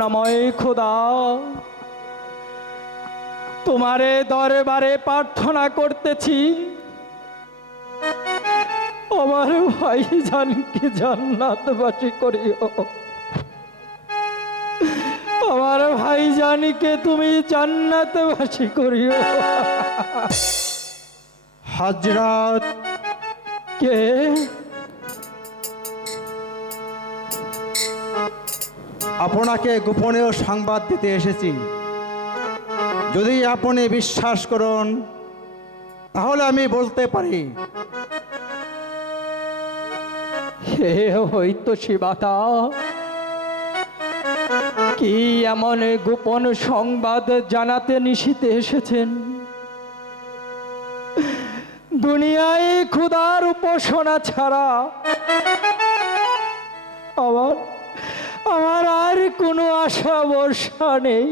করুণাময় খোদা, তোমারে দরবারে প্রার্থনা করতেছি, আমার ভাইজানকে জান্নাতবাসী করিও। আমার ভাইজানকে তুমি জান্নাতবাসী করিও। হযরত, কে? আপনাকে গোপনীয় সংবাদ দিতে এসেছি। যদি আপনি বিশ্বাস করুন তাহলে আমি বলতে পারি। হে হয়তো শিবাতা, কি এমন গোপন সংবাদ জানাতে নিশিতে এসেছেন? দুনিয়ায় ক্ষুধার উপাসনা ছাড়া আমার আর কোনো আশা ভরসা নেই।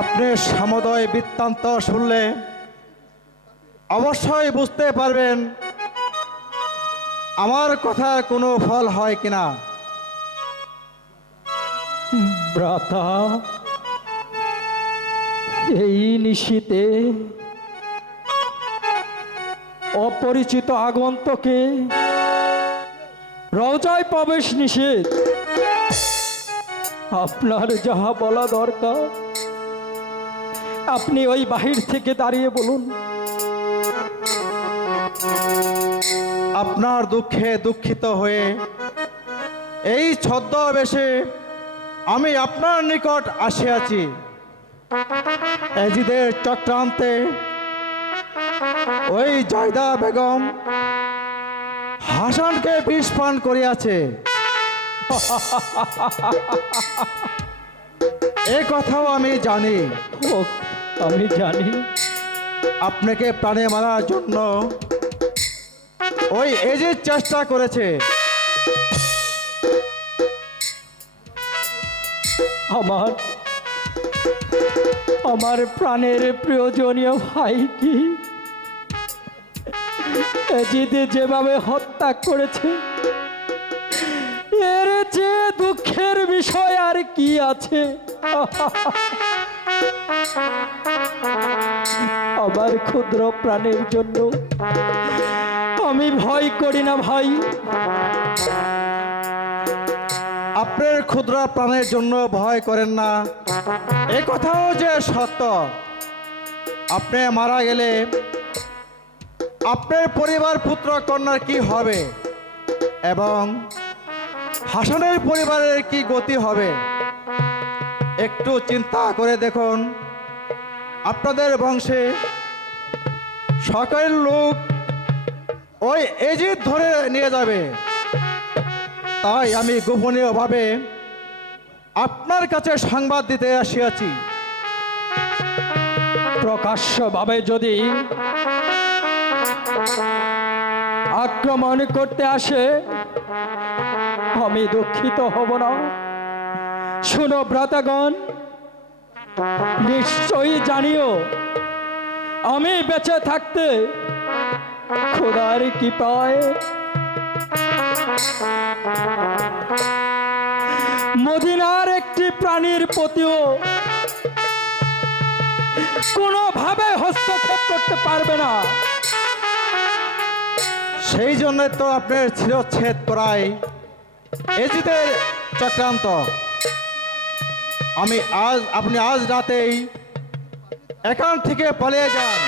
আপনি সমুদয় বৃত্তান্ত শুনলে অবশ্যই বুঝতে পারবেন আমার কথার কোনো ফল হয় কিনা। ভ্রাতা, এই নিশীতে অপরিচিত আগন্তকে রওজায় প্রবেশ নিষেধ। আপনার যাহা বলা দরকার আপনি ওই বাহির থেকে দাঁড়িয়ে বলুন। আপনার দুঃখে দুঃখিত হয়ে এই ছদ্মবেশে আমি আপনার নিকট আসিয়াছি। এজিদের চক্রান্তে ওই জয়দা বেগম হাসানকে বিষ পান করিয়াছে। এ কথাও আমি জানি। ও, আমি জানি। আপনাকে প্রাণে মারার জন্য ওই এজিদ চেষ্টা করেছে। আমার প্রাণের প্রয়োজনীয় ভাই কি এজিদে যেভাবে হত্যা করেছে, এর যে দুঃখের বিষয় আর কি আছে? আমার ক্ষুদ্র প্রাণের জন্য আমি ভয় করি না ভাই। আপনার ক্ষুদ্র প্রাণের জন্য ভয় করেন না, এ কথাও যে সত্য। আপনি মারা গেলে আপনার পরিবার পুত্র কন্যার কি হবে এবং হাসানের পরিবারের কি গতি হবে? একটু চিন্তা করে দেখুন, আপনাদের বংশে সকল লোক ওই এজিদ ধরে নিয়ে যাবে। তাই আমি গোপনীয়ভাবে আপনার কাছে সংবাদ দিতে আসিয়াছি। প্রকাশ্যভাবে যদি আক্রমণ করতে আসে আমি দুঃখিত হব না। শুনো ভ্রাতাগণ, নিশ্চয়ই জানিও আমি বেঁচে থাকতে খোদার কৃপায় মদিনার একটি প্রাণীর প্রতিও কোনোভাবে হস্তক্ষেপ করতে পারবে না। সেই জন্য তো আপনার শিরচ্ছেদ করাই এজিদের চক্রান্ত। আপনি আজ রাতেই এখান থেকে পালিয়ে যান,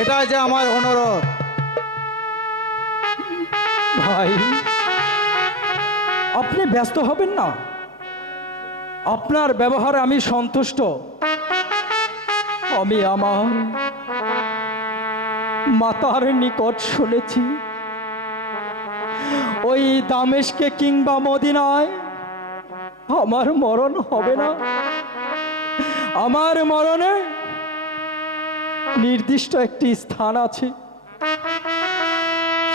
এটাই যে আমার অনুরোধ। ভাই, আপনি ব্যস্ত হবেন না, আপনার ব্যবহারে আমি সন্তুষ্ট। আমি আমার মাতার নিকট শুনেছি ওই দামেশকে কিংবা মদিনায় আমার মরণ হবে না। আমার মরণে নির্দিষ্ট একটি স্থান আছে,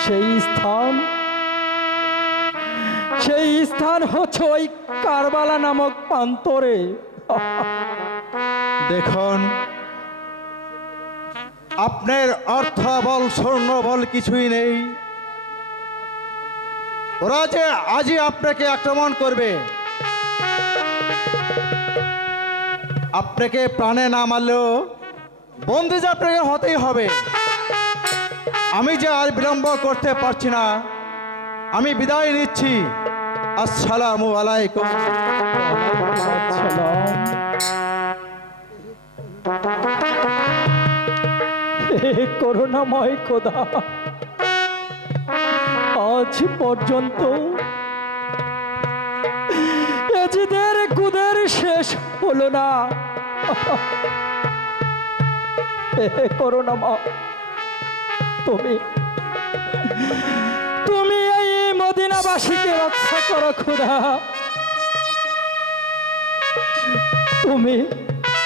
সেই স্থান হচ্ছে ওই কারবালা নামক প্রান্তরে। দেখুন, আপনার অর্থ বল স্বর্ণ বল কিছুই নেই। ওরা যে আজই আপনাকে আক্রমণ করবে, আপনাকে প্রাণে না মারলেও বন্দি যে আপনাকে হতেই হবে। আমি যে আর বিলম্ব করতে পারছি না, আমি বিদায় নিচ্ছি। আসসালামু আলাইকুম। সালাম। হে করুণাময় খোদা, আজ পর্যন্ত এজিদের গুদের শেষ হলো না। হে করুণাময়, তুমি তুমি এই মদিনাবাসীকে রক্ষা করো খোদা। তুমি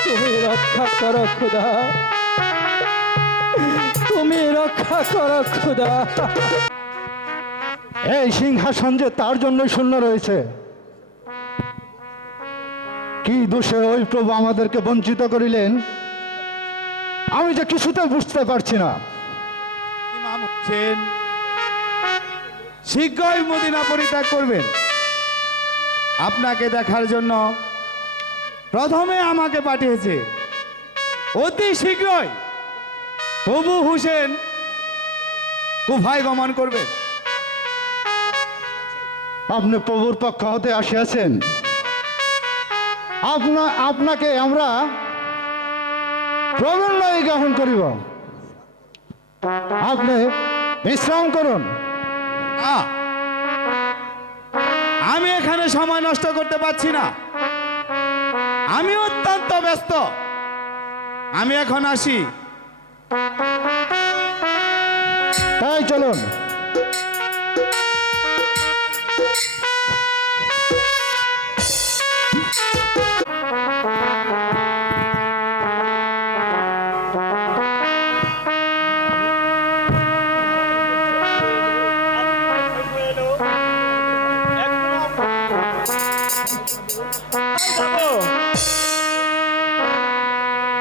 তুমি রক্ষা করো খোদা, তুমি রক্ষা করো খোদা। এই সিংহাসন যে তার জন্যই শূন্য রয়েছে। কি দোষে ওই প্রভু আমাদেরকে বঞ্চিত করিলেন, আমি যে কিছুতে বুঝতে পারছি না। ইমাম হোসেন শীঘ্রই মদিনা পরিত্যাগ করবেন। আপনাকে দেখার জন্য প্রথমে আমাকে পাঠিয়েছে। অতি শীঘ্রই প্রভু হোসেন কুফায় গমন করবেন। আপনি প্রভুর পক্ষ হতে আসিয়াছেন, আপনাকে আমরা প্রবীণ গ্রহণ করিব। আপনি বিশ্রাম করুন। আমি এখানে সময় নষ্ট করতে পারছি না, আমি অত্যন্ত ব্যস্ত। আমি এখন আসি। তাই চলুন।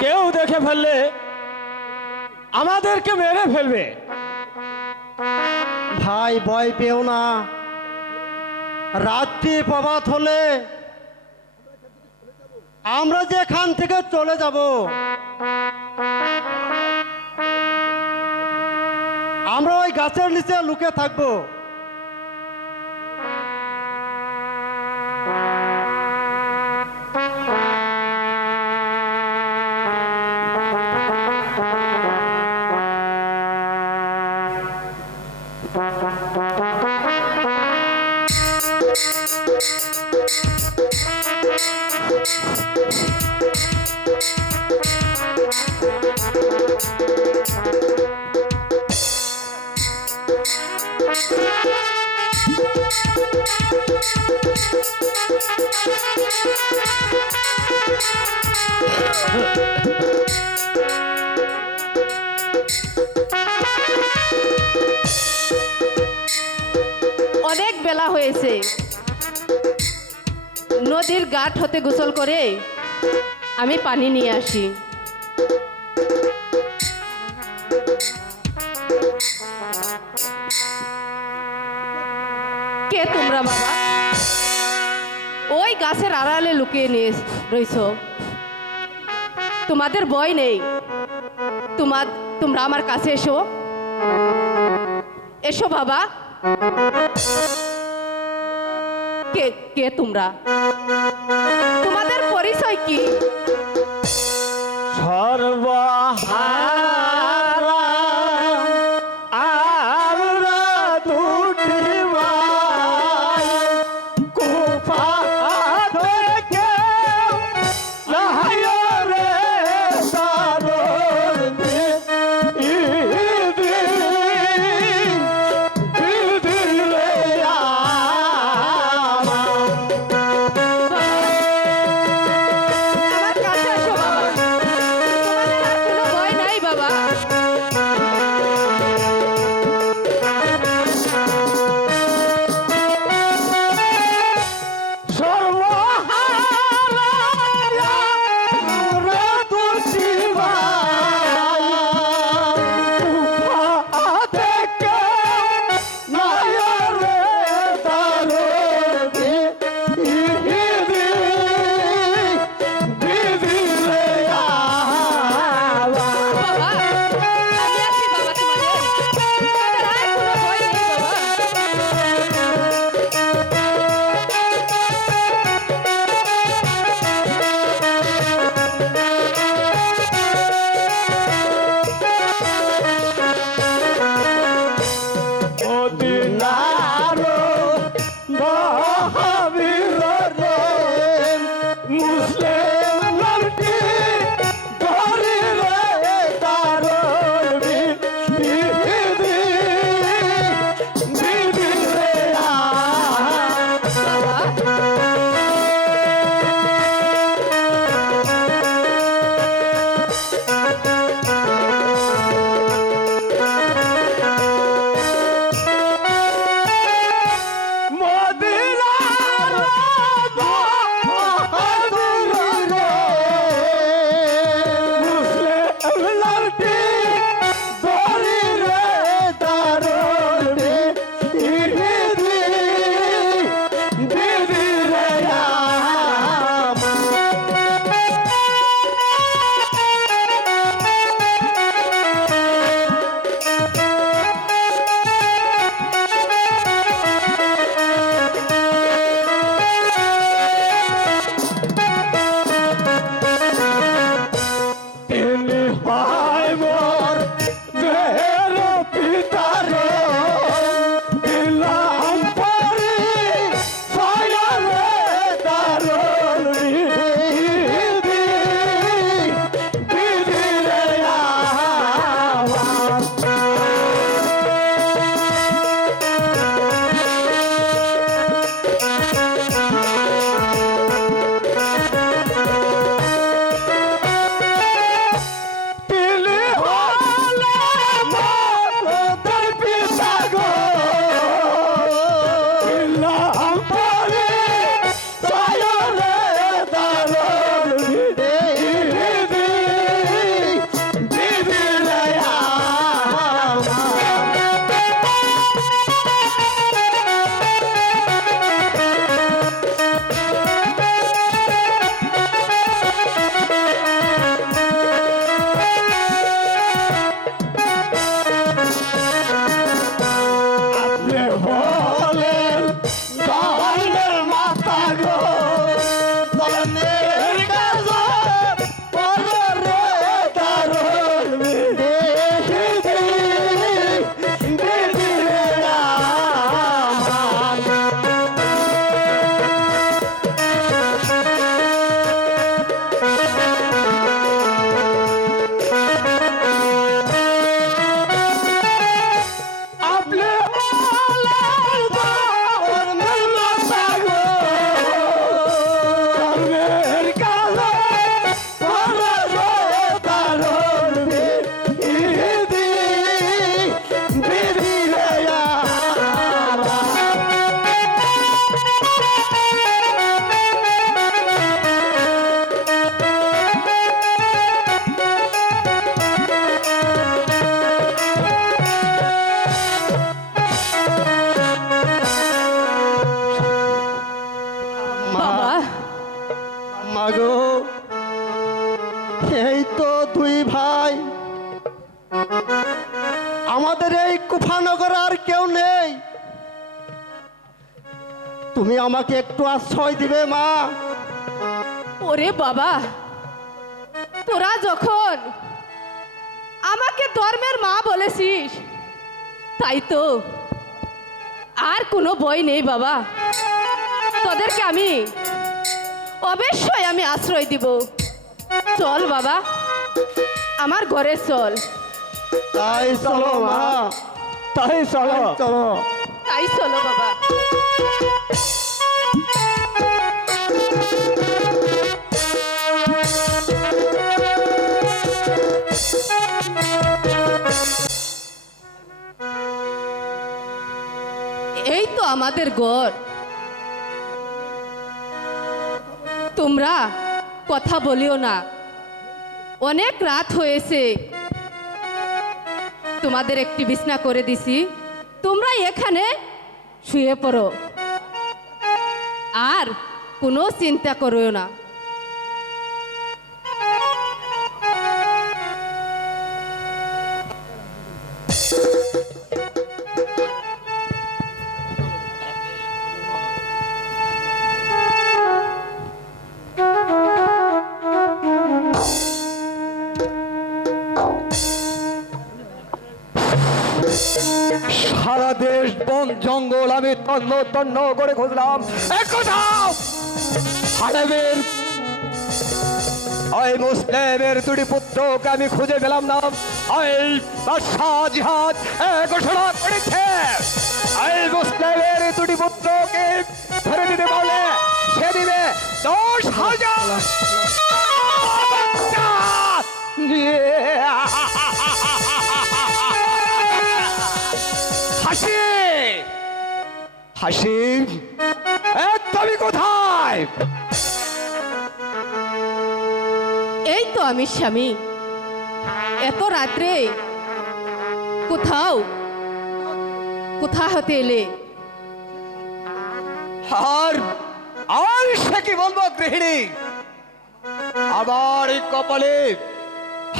কেউ দেখে ফেললে আমাদেরকে মেরে ফেলবে। ভাই ভয় পেও না, রাত্রি প্রভাত হলে আমরা যে এখান থেকে চলে যাব। আমরা ওই গাছের নিচে লুকে থাকবো। অনেক বেলা হয়েছে, নদীর ঘাট হতে গোসল করে আমি পানি নিয়ে আসি। কে তোমরা বাবা? ওই গাছের আড়ালে লুকিয়ে নিয়ে রইছো। তোমাদের ভয় নেই? তোমরা আমার কাছে এসো, এসো বাবা। কে কে তোমরা? তোমাদের পরিচয় কি? সর্বহারা আমরা দুটি ভাই, কুফা থেকে লাহায় রে সারণী। আমার মাগো এই তো দুই ভাই, আমাদের এই কুফানগরে আর কেউ নেই। তুমি আমাকে একটু আশ্রয় দিবে মা? ওরে বাবা, তোরা যখন আমাকে ধর্মের মা বলেছিস, তাই তো আর কোনো ভয় নেই বাবা। তোদেরকে আমি অবশ্যই আমি আশ্রয় দিব। চল বাবা, আমার ঘরে চল। তাই চলো মা, তাই চলো। চলো। তাই চলো বাবা। এই তো আমাদের ঘর। তোমরা কথা বলিও না, অনেক রাত হয়েছে। তোমাদের একটি বিছনা করে দিছি, তোমরা এখানে শুয়ে পড়ো, আর কোনো চিন্তা করো না। সারা দেশ বন জঙ্গল আমি তন্ন তন্ন করে খুঁজলাম, এক কোথাও হারাবের ওই মুসলিমের দুটি পুত্রকে আমি খুঁজে পেলাম না। ওই বাদশাহ জিহাদ ঘোষণা করেছে, ওই মুসলিমের দুটি পুত্রকে ধরে দিতে বলে সে দিবে 10,000 হাসি। হাসি, তুমি কোথায়? এই তো আমি স্বামী, এত রাত্রে কোথা হতে এলে? আর আর সে কি বলবো গৃহিণী,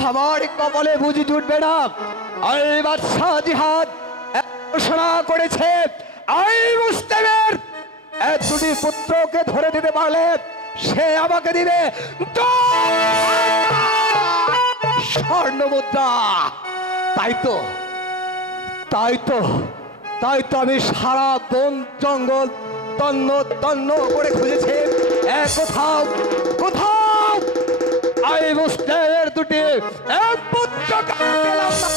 আমার কপালে বুঝি জুটবে না। এই বাদশাহ জিহাদ ঘোষণা করেছে, এই মুসলিমের দুটি পুত্রকে ধরে দিতে পারলে সে আমাকে দিবে 10 স্বর্ণ মুদ্রা। তাই তো আমি সারা বন জঙ্গল তন্ন তন্ন করে খুঁজেছি, কোথাও এই মুসলিমের দুটি পুত্রকে পেলাম না।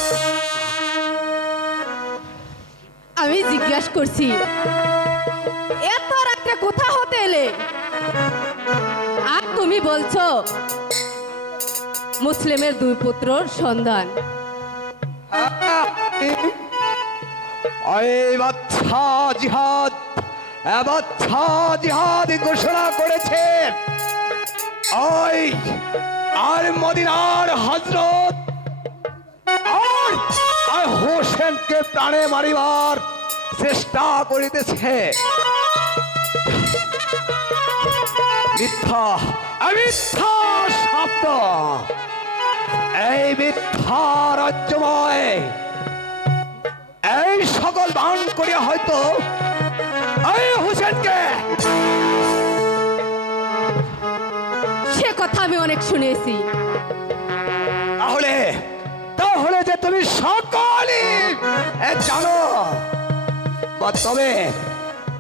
আমি জিজ্ঞাসা করছি, এত রাত্রে কোথা হতে এলে? আর তুমি বলছো মুসলিমের দুই পুত্রর সন্ধান। এই বাদশাহ জিহাদ ঘোষণা করেছে, ওই আর মদিনার হযরত আর হোসেনকে প্রাণে মারিবার চেষ্টা করিতেছে। মিথ্যা শব্দ, এই মিথ্যা রাজ্যময় এই সকল বান করিয়া হয়তো এই হোসেনকে। সে কথা আমি অনেক শুনেছি। তাহলে যে তুমি সকলই জানো,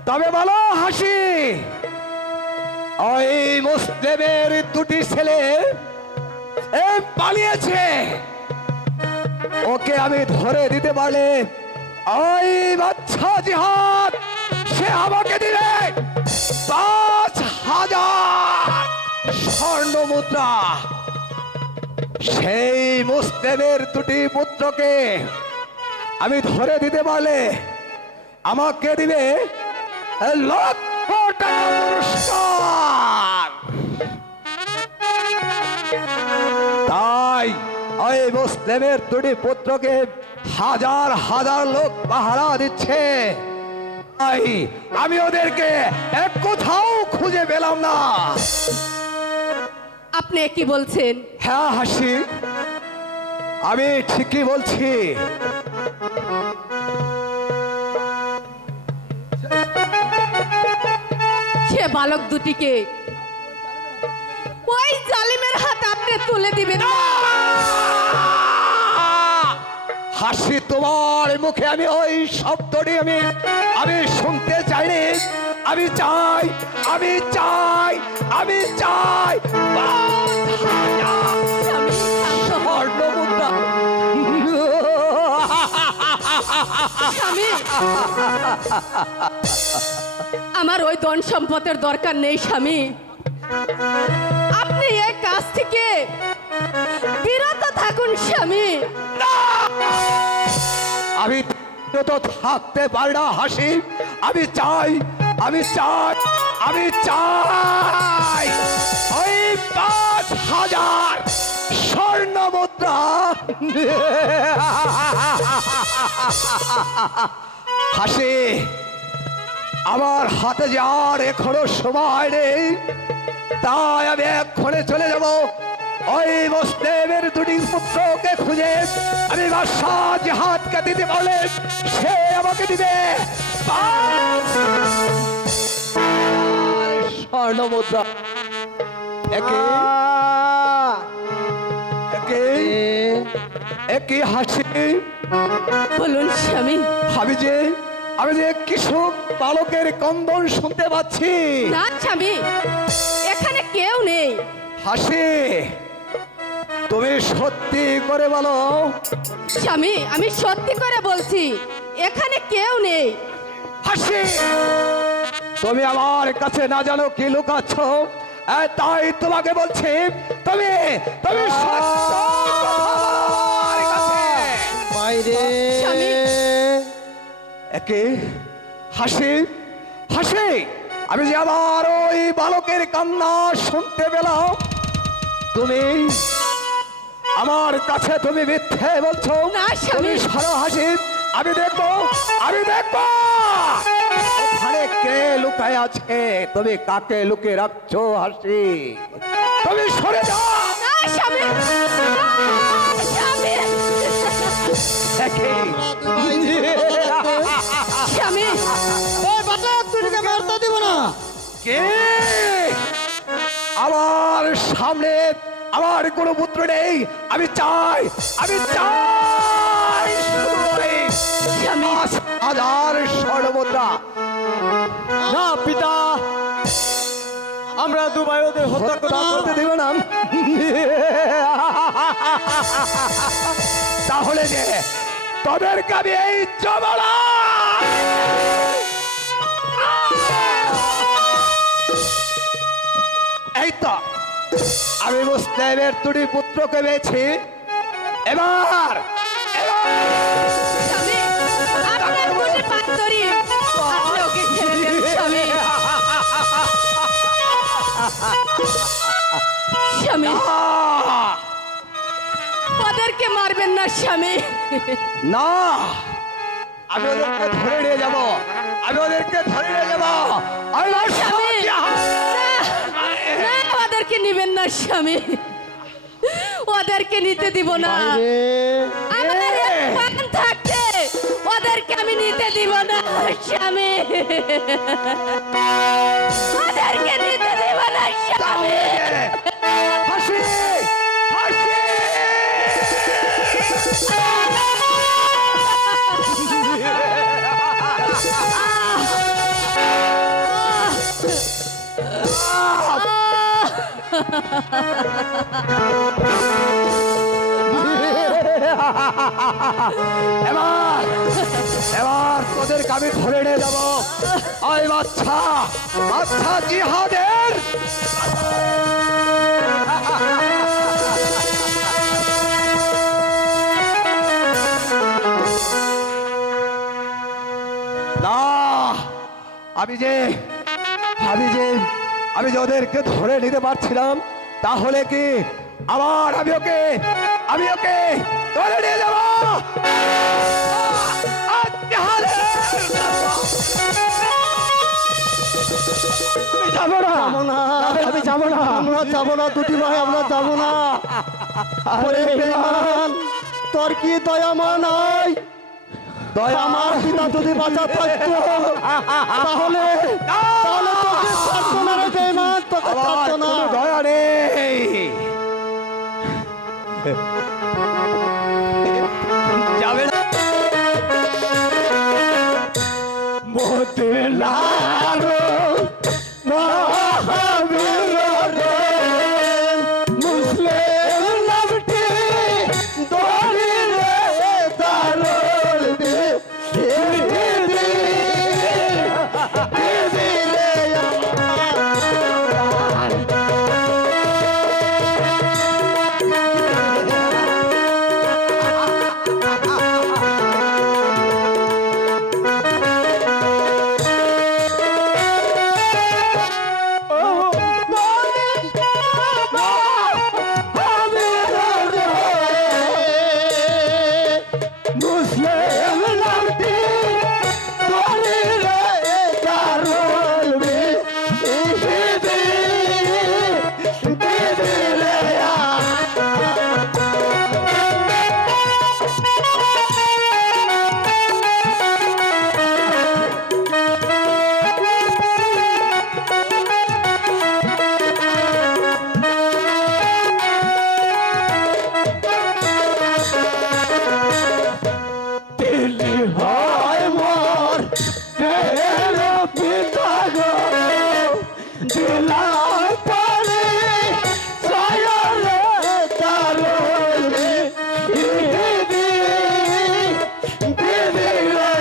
তবে বলো হাসি, ওই মুসলিমের দুটি ছেলে পালিয়েছে, ওকে আমি ধরে দিতে পারলে ওই বাদশাহ জিহাদ সে আমাকে দিবে 5,000 স্বর্ণ মুদ্রা। সেই মুসলিমের দুটি পুত্রকে আমি ধরে দিতে পারলে আমাকে দিবে 1,00,000 টাকা পুরস্কার। তাই ওই মুসলিমের দুটি পুত্রকে হাজার হাজার লোক পাহারা দিচ্ছে, আমি ওদেরকে এক কোথাও খুঁজে পেলাম না। আপনি কি বলছেন? হ্যাঁ হাসি, আমি ঠিকই বলছি। সে বালক দুটিকে ওই জালিমের হাত আপনি তুলে দিবেন না। হাসি, তোমার মুখে আমি ওই শব্দটি আমি শুনতে চাইনি। আমি চাই, আমি চাই, আমি চাই 5,000 স্বামী, শান্ত হও। স্বর্ণ মুদ্রা। স্বামী, আমার ওই ধন সম্পদের দরকার নেই স্বামী। আপনি এই কাজ থেকে বিরত থাকুন স্বামী। আমি তো থাকতে পারি না হাসি। আমি চাই, আমি চাই, আমি চাই ওই 5,000 স্বর্ণ মুদ্রা। হাসি, আমার হাতে যাওয়ার এখনো সময় নেই, তাই আমি এক্ষণে চলে যাব। ওই মুসলিমের দুটি পুত্রকে খুঁজে আমি বাদশাহ জিহাদকে দিতে বলে সে আমাকে দিবে 5,000 স্বর্ণ মুদ্রা। একই হাসি। বলুন স্বামী। আমি যে কিছু বালকের কন্দন শুনতে পাচ্ছি। না স্বামী, এখানে কেউ নেই। হাসি, তুমি সত্যি করে বলো। স্বামী, আমি সত্যি করে বলছি, এখানে কেউ নেই। হাসি, তুমি আমার কাছে না জানো কি লুকাচ্ছ, তাই তোমাকে বলছি তুমি তুমি সত্য কথা বলো আমার কাছে। বাইরে স্বামী। একে হাসি, হাসি, আমি যে আবার ওই বালকের কান্না শুনতে পেলাম। তুমি আমার কাছে তুমি মিথ্যে বলছো। না স্বামী। তুমি সারা হাসি, আমি দেখবো, আমি দেখবো ওখানে কে লুকায় আছে। তুমি কাকে লুকিয়ে রাখছো হাসি? তুমি সরে যাও। না স্বামী, না, স্বামী। একে স্বামী, কে আমার সামনে আমার কোনো পুত্র নেই। আমি চাই, আমি চাই শুধু ওই স্বামী। 5,000 স্বর্ণ মুদ্রা। না পিতা, আমরা দুবাই ওদের হত্যা হত্যা করতে দেব না। তাহলে যে তোদেরকে আমি এই জমালা এই তো আমি মুসলিমের দুটি পুত্রকে পেয়েছি। এবার স্বামী, আপনার দুটি পাত ধরি, আপনি ওকে ছেড়ে দেন স্বামী। স্বামী, ওদেরকে মারবেন না স্বামী। না, আমি ওদেরকে ধরে নিয়ে যাব, আমি ওদেরকে ধরে নিয়ে যাব। আমি স্বামী, না, না, ওদেরকে নিবেন না স্বামী, ওদেরকে নিতে দিব না। আমাদের এক প্রাণ থাকতে ওদেরকে আমি নিতে দিব না স্বামী, ওদেরকে নিতে দিব না স্বামী। হাসি, হাসি, এবার এবার তোদেরকে আমি ধরে নিয়ে যাবো। ওই বাচ্চা বাচ্চা জিহাদের না, আমি যে ওদেরকে ধরে নিতে পারছিলাম, তাহলে কি আবার আমি ওকে ধরে নিয়ে যাবো। যাবো না আমি যাবো না আমরা যাবো না দুটি ভাই, আমরা যাবো না। ওরে বেঈমান, তোর কি দয়া মায়া নাই? আমার পিতা যদি বাঁচা থাকতো তাহলে তাহলে তোকে ছাড়তো না রে বেঈমান, তোকে ছাড়তো না। কোনো দয়া নেই। যাবে না মতিলারো মহাবীররে মুসলিম নামটি দড়ি রে দারুল দি মুসলিম নামটি দড়ি রে দারুল দিল্লি হয় মোর তের পিতা গো দিলা পারে সায়রে তারলে দিদি দিদি রে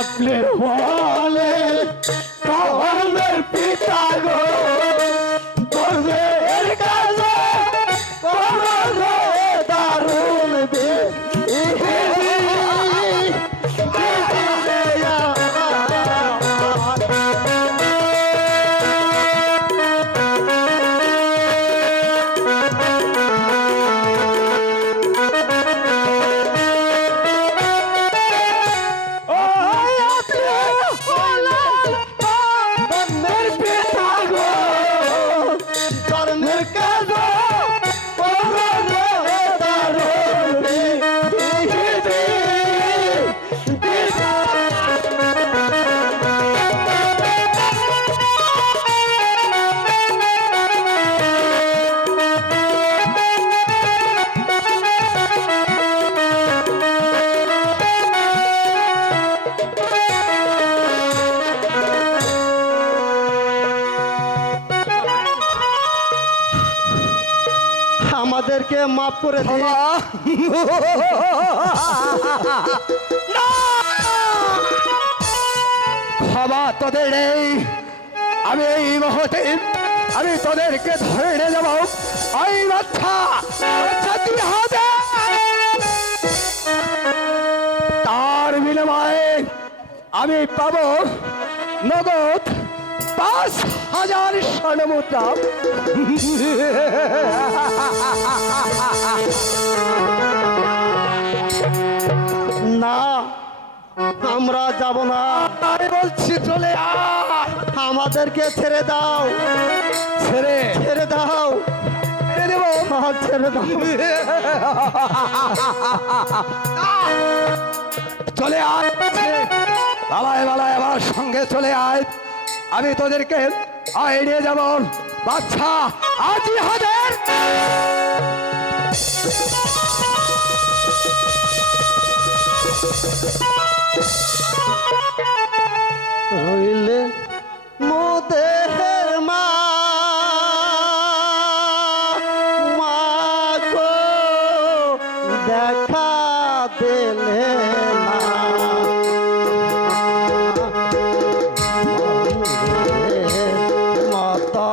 আপনি বলে কর্মের পিতা গো কর্মের কাজে করো দারুণ আমাদেরকে মাফ করে দে। ক্ষমা তোদের নেই। আমি এই মুহূর্তে আমি তোদেরকে ধরে নিয়ে যাবো। এই বাচ্চা বাচ্চা তুই হাতে তার বিনিময়ে আমি পাবো নগদ 5,000 স্বর্ণ মুদ্রা। না, আমরা যাব না। আমি বলছি চলে আয়। আমাদেরকে ছেড়ে দাও, ছেড়ে ছেড়ে দাও, ছেড়ে দেবো। ছেড়ে দাও। চলে আয় বালায় বালায় আমার সঙ্গে চলে আয়। আমি তোদেরকে নিয়ে যাব। বাচ্চা আজ হাজার রইলে মোদের মা মা গো দেখা দিলে না মাতা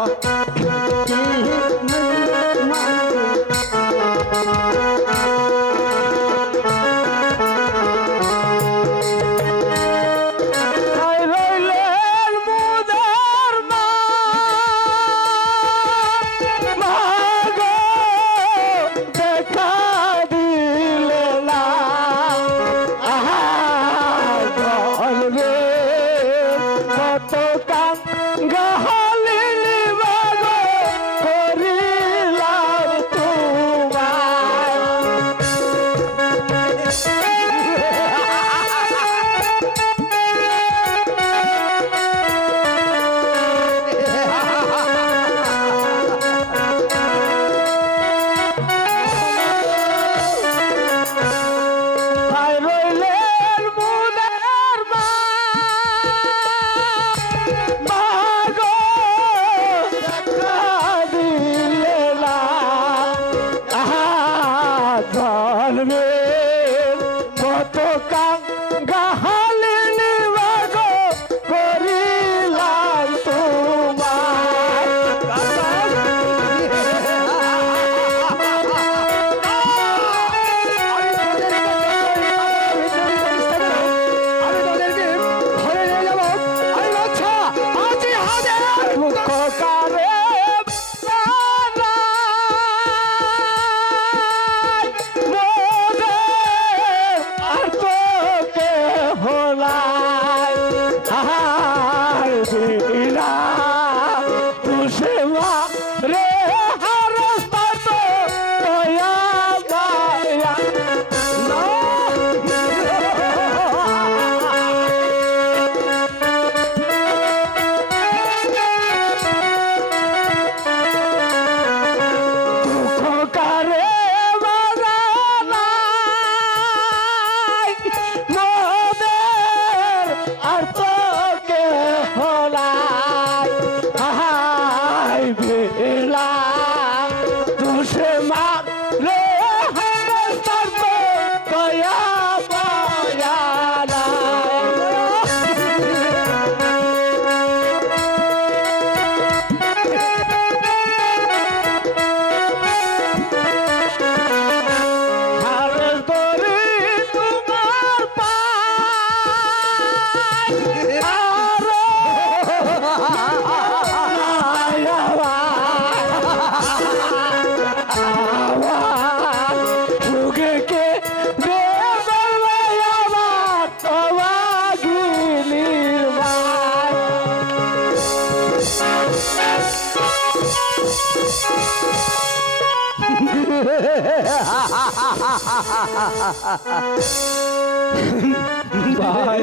ভাই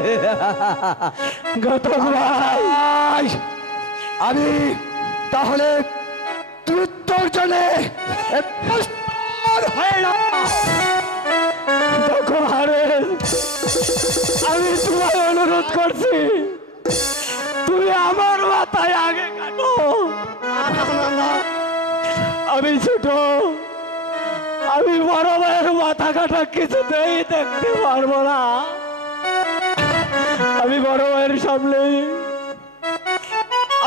ঘটক ভাই, আমি তাহলে তোর জন্য হয়ে না। দেখো হারেস, আমি তোমায় অনুরোধ করছি, তুমি আমার মাথায় আগে কাটো। আমি ছোট, আমি বড় ভাইয়ের মাথা কাটা কিছুতেই দেখতে পারবো না। আমি বড় ভাইয়ের সামনে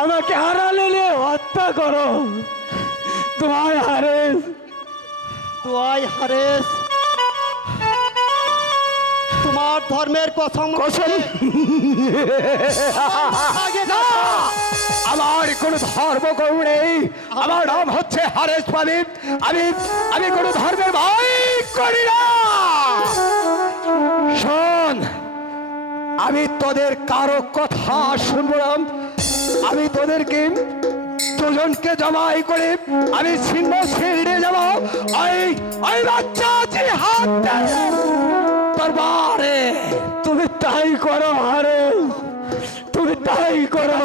আমাকে হারালে হত্যা করো। তোমায় হারেস, তুই হারেস, তোমার ধর্মের কসম কসম না, আমার কোন ধর্ম করু নেই। আমার নাম হচ্ছে হারেস পাবি। আমি আমি কোন ধর্মের ভয় করি না। শোন, আমি তোদের কারো কথা শুনবো না। আমি তোদেরকে দুজনকে জমাই করে আমি ছিন্ন ছিঁড়ে যাবো। ওই বাচ্চা জিহাদ দরবারে। তুমি তাই করো হারেস, তুমি তাই করো।